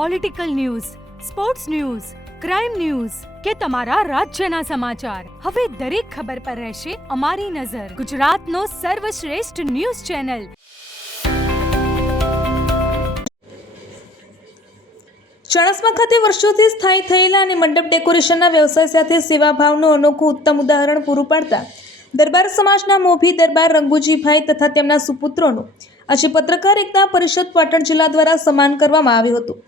Political news, sports news, crime news કે તમારા રાજ્યના સમાચાર, હવે દરેક ખબર પર રહેશે અમારી નજર. ગુજરાતનો સર્વશ્રેષ્ઠ ન્યૂઝ ચેનલ. ચાણસ્મા ખાતે વર્ષોથી સ્થાયી થયેલા અને મંડપ ડેકોરેશનના વ્યવસાય સાથે સેવાભાવનું અનોખું ઉત્તમ ઉદાહરણ પૂરું પાડતા દરબાર સમાજના મોભી દરબાર રંગુજીભાઈ તથા તેમના સુપુત્રોનું આજે પત્રકાર એકતા પરિષદ પાટણ જિલ્લા દ્વારા સન્માન કરવામાં આવ્યું હતું.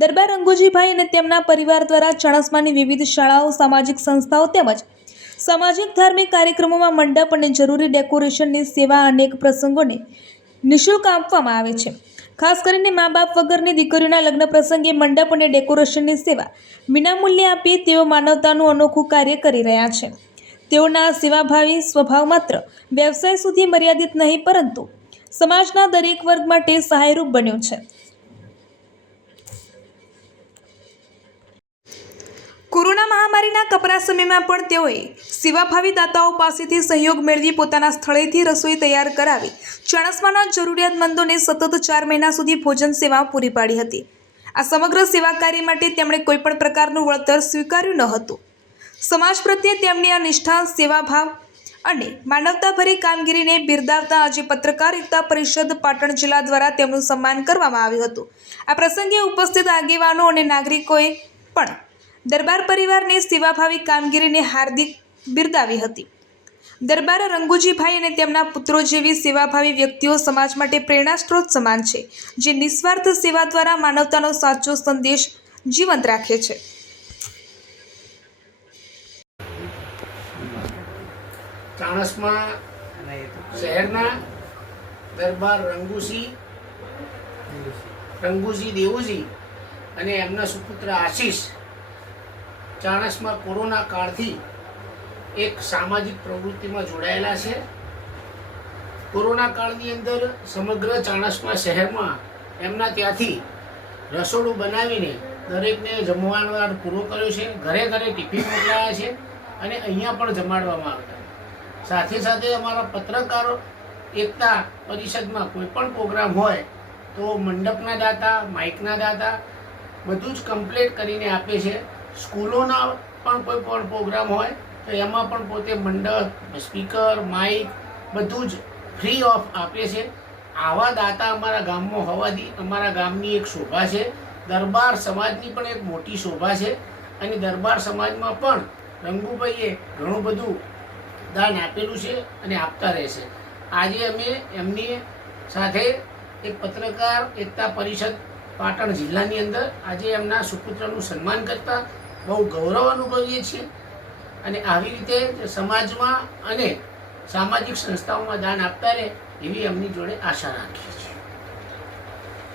દરબાર રંગુજીભાઈ અને તેમના પરિવાર દ્વારા ચાણસ્માની વિવિધ શાળાઓ, સામાજિક સંસ્થાઓ તેમજ સામાજિક ધાર્મિક કાર્યક્રમોમાં મંડપ અને જરૂરી ડેકોરેશનની સેવા અનેક પ્રસંગોને નિઃશુલ્ક આપવામાં આવે છે. ખાસ કરીને મા બાપ વગરની દીકરીઓના લગ્ન પ્રસંગે મંડપ અને ડેકોરેશનની સેવા વિનામૂલ્યે આપી તેઓ માનવતાનું અનોખું કાર્ય કરી રહ્યા છે. તેઓના સેવાભાવી સ્વભાવ માત્ર વ્યવસાય સુધી મર્યાદિત નહીં પરંતુ સમાજના દરેક વર્ગ માટે સહાયરૂપ બન્યો છે. કોરોના મહામારીના કપરા સમયમાં પણ તેઓએ સેવાભાવી દાતાઓ પાસેથી સહયોગ મેળવી પોતાના સ્થળેથી રસોઈ તૈયાર કરાવી ચાણસ્માના જરૂરિયાતમંદોને સતત 4 મહિના સુધી ભોજન સેવા પૂરી પાડી હતી. આ સમગ્ર સેવા કાર્ય માટે તેમણે કોઈપણ પ્રકારનું વળતર સ્વીકાર્યું ન હતું. સમાજ પ્રત્યે તેમની આ નિષ્ઠા, સેવાભાવ અને માનવતાભરી કામગીરીને બિરદાવતા આજે પત્રકાર એકતા પરિષદ પાટણ જિલ્લા દ્વારા તેમનું સન્માન કરવામાં આવ્યું હતું. આ પ્રસંગે ઉપસ્થિત આગેવાનો અને નાગરિકોએ પણ દરબાર પરિવારની સેવાભાવી કામગીરીને હાર્દિક બિરદાવી હતી. દરબાર રંગુજીભાઈ અને તેમના પુત્રો જેવી સેવાભાવી વ્યક્તિઓ સમાજ માટે પ્રેરણાસ્ત્રોત સમાન છે, જે નિસ્વાર્થ સેવા દ્વારા માનવતાનો સાચો સંદેશ જીવંત રાખે છે. ચાણસ્મા શહેરના દરબાર રંગુજી દેવુજી અને એમના સુપુત્ર આશીષ ચાણસ્મા કોરોના કાળથી એક સામાજિક પ્રવૃત્તિમાં જોડાયેલા છે. કોરોના કાળની અંદર સમગ્ર ચાણસ્મા શહેરમાં એમના ત્યાંથી રસોડું બનાવીને દરેકને જમવાનો પૂરો કર્યો છે. ઘરે ઘરે ટિફિન મોકલાયા છે અને અહીંયા પણ જમાડવામાં આવતા. સાથે સાથે અમારા પત્રકારો એકતા પરિષદમાં કોઈ પણ પ્રોગ્રામ હોય તો મંડપના દાતા, માઇકના દાતા બધું જ કમ્પ્લીટ કરીને આપે છે. સ્કૂલોના પણ કોઈ પણ પ્રોગ્રામ હોય તો એમાં પણ પોતે મંડપ, સ્પીકર, માઇક બધું જ ફ્રી ઓફ આપે છે. આવા દાતા અમારા ગામમાં હોવાથી અમારા ગામની એક શોભા છે. દરબાર સમાજની પણ એક મોટી શોભા છે અને દરબાર સમાજમાં પણ રંગુભાઈએ ઘણું બધું દાન આપેલું છે અને આપતા રહેશે. આજે અમે એમની સાથે એક પત્રકાર એકતા પરિષદ પાટણ જિલ્લાની અંદર આજે એમના સુપુત્રનું સન્માન કરતા બહુ ગૌરવ અનુભવીએ છીએ અને આવી રીતે સમાજમાં અને સામાજિક સંસ્થાઓમાં દાન આપતા રહે એવી એમની જોડે આશા રાખીએ છીએ.